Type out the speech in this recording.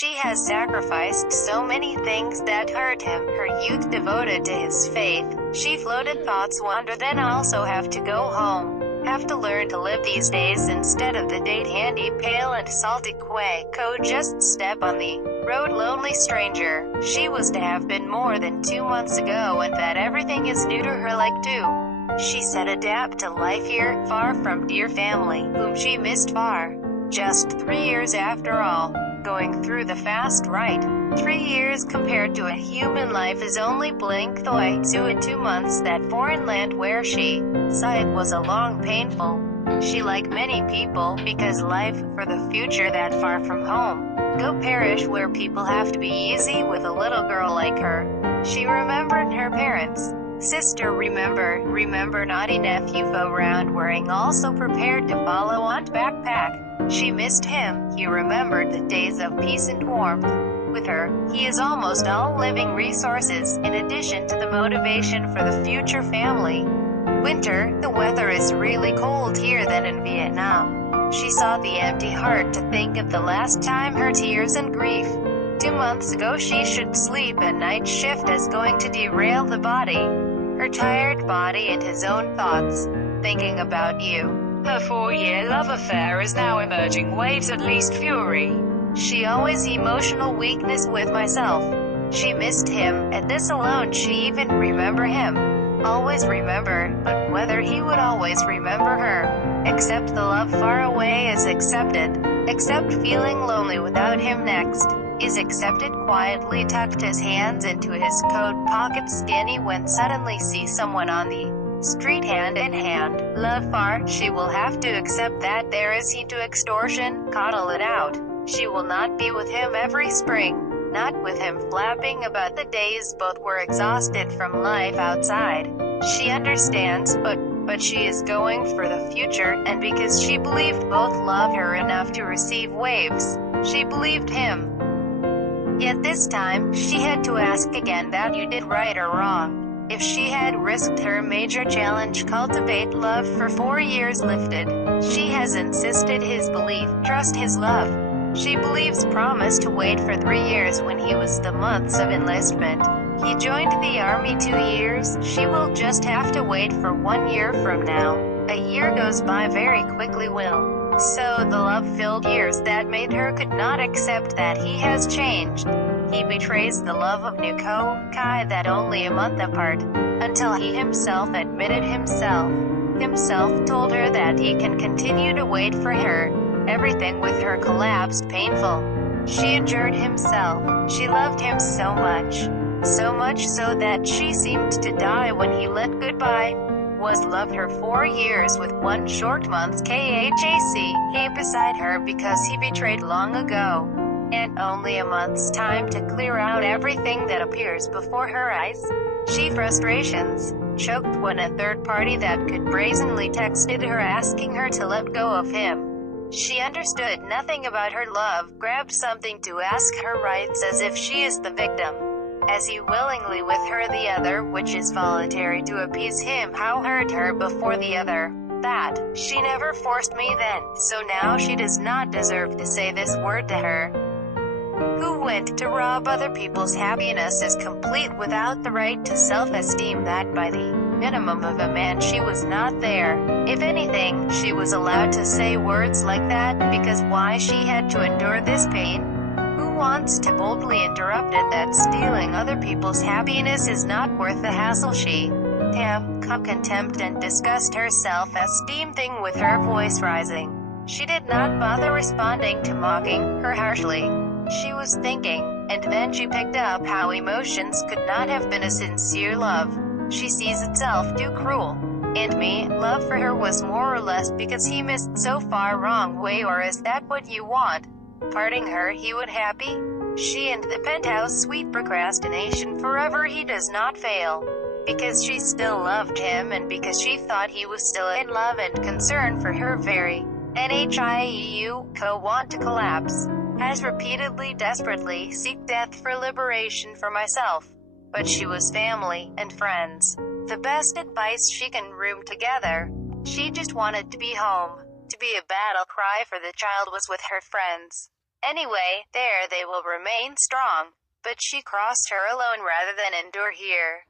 She has sacrificed so many things that hurt him, her youth devoted to his faith. She floated thoughts wander, then also have to go home. Have to learn to live these days instead of the date handy, pale and salty Quaco. Just step on the road, lonely stranger. She was to have been more than 2 months ago, and that everything is new to her like too. She said adapt to life here, far from dear family, whom she missed far. Just 3 years after all. Going through the fast right. 3 years compared to a human life is only blink though. 2 months that foreign land where she saw it was a long painful. She like many people, because life for the future that far from home. Go perish where people have to be easy with a little girl like her. She remembered her parents. Sister remember naughty nephew around wearing also prepared to follow on backpack. She missed him. He remembered the days of peace and warmth. With her, he is almost all living resources, in addition to the motivation for the future family. Winter, the weather is really cold here than in Vietnam. She saw the empty heart to think of the last time her tears and grief. 2 months ago she should sleep a night shift as going to derail the body. Her tired body and his own thoughts. Thinking about you. Her 4-year love affair is now emerging waves at least fury. She always emotional weakness with myself. She missed him, at this alone she even remember him. Always remember, but whether he would always remember her. Except the love far away is accepted. Except feeling lonely without him next. Is accepted quietly tucked his hands into his coat pocket skinny when suddenly see someone on the street hand in hand. Love far, she will have to accept that there is he to extortion, coddle it out. She will not be with him every spring. Not with him flapping about the days both were exhausted from life outside. She understands, but she is going for the future, and because she believed both loved her enough to receive waves, she believed him. Yet this time, she had to ask again that you did right or wrong. If she had risked her major challenge cultivate love for 4 years lifted, she has insisted his belief, trust his love. She believes promise to wait for 3 years when he was the months of enlistment. He joined the army 2 years, she will just have to wait for 1 year from now. A year goes by very quickly will. So the love-filled years that made her could not accept that he has changed. He betrays the love of Nuko Kai that only a month apart, until he himself admitted himself told her that he can continue to wait for her. Everything with her collapsed painful. She endured himself. She loved him so much so that she seemed to die when he let goodbye. Was loved her 4 years with 1 short month's KHAC, he beside her because he betrayed long ago. And only a month's time to clear out everything that appears before her eyes. She frustrations, choked when a third party that could brazenly texted her asking her to let go of him. She understood nothing about her love, grabbed something to ask her rights as if she is the victim. As he willingly with her the other, which is voluntary to appease him how hurt her before the other. That, she never forced me then, so now she does not deserve to say this word to her. Who went to rob other people's happiness is complete without the right to self-esteem that by the minimum of a man she was not there. If anything, she was allowed to say words like that, because why she had to endure this pain? Who wants to boldly interrupted that stealing other people's happiness is not worth the hassle? She contempt and disgust her self-esteem thing with her voice rising. She did not bother responding to mocking her harshly. She was thinking, and then she picked up how emotions could not have been a sincere love. She sees itself too cruel. And me, love for her was more or less because he missed so far wrong way, or is that what you want? Parting her he would happy? She and the penthouse sweet procrastination forever he does not fail. Because she still loved him and because she thought he was still in love and concern for her very NHIEU want to collapse. Has repeatedly desperately seek death for liberation for myself. But she was family and friends. The best advice she can room together. She just wanted to be home. To be a battle cry for the child was with her friends. Anyway, there they will remain strong. But she crossed her alone rather than endure here.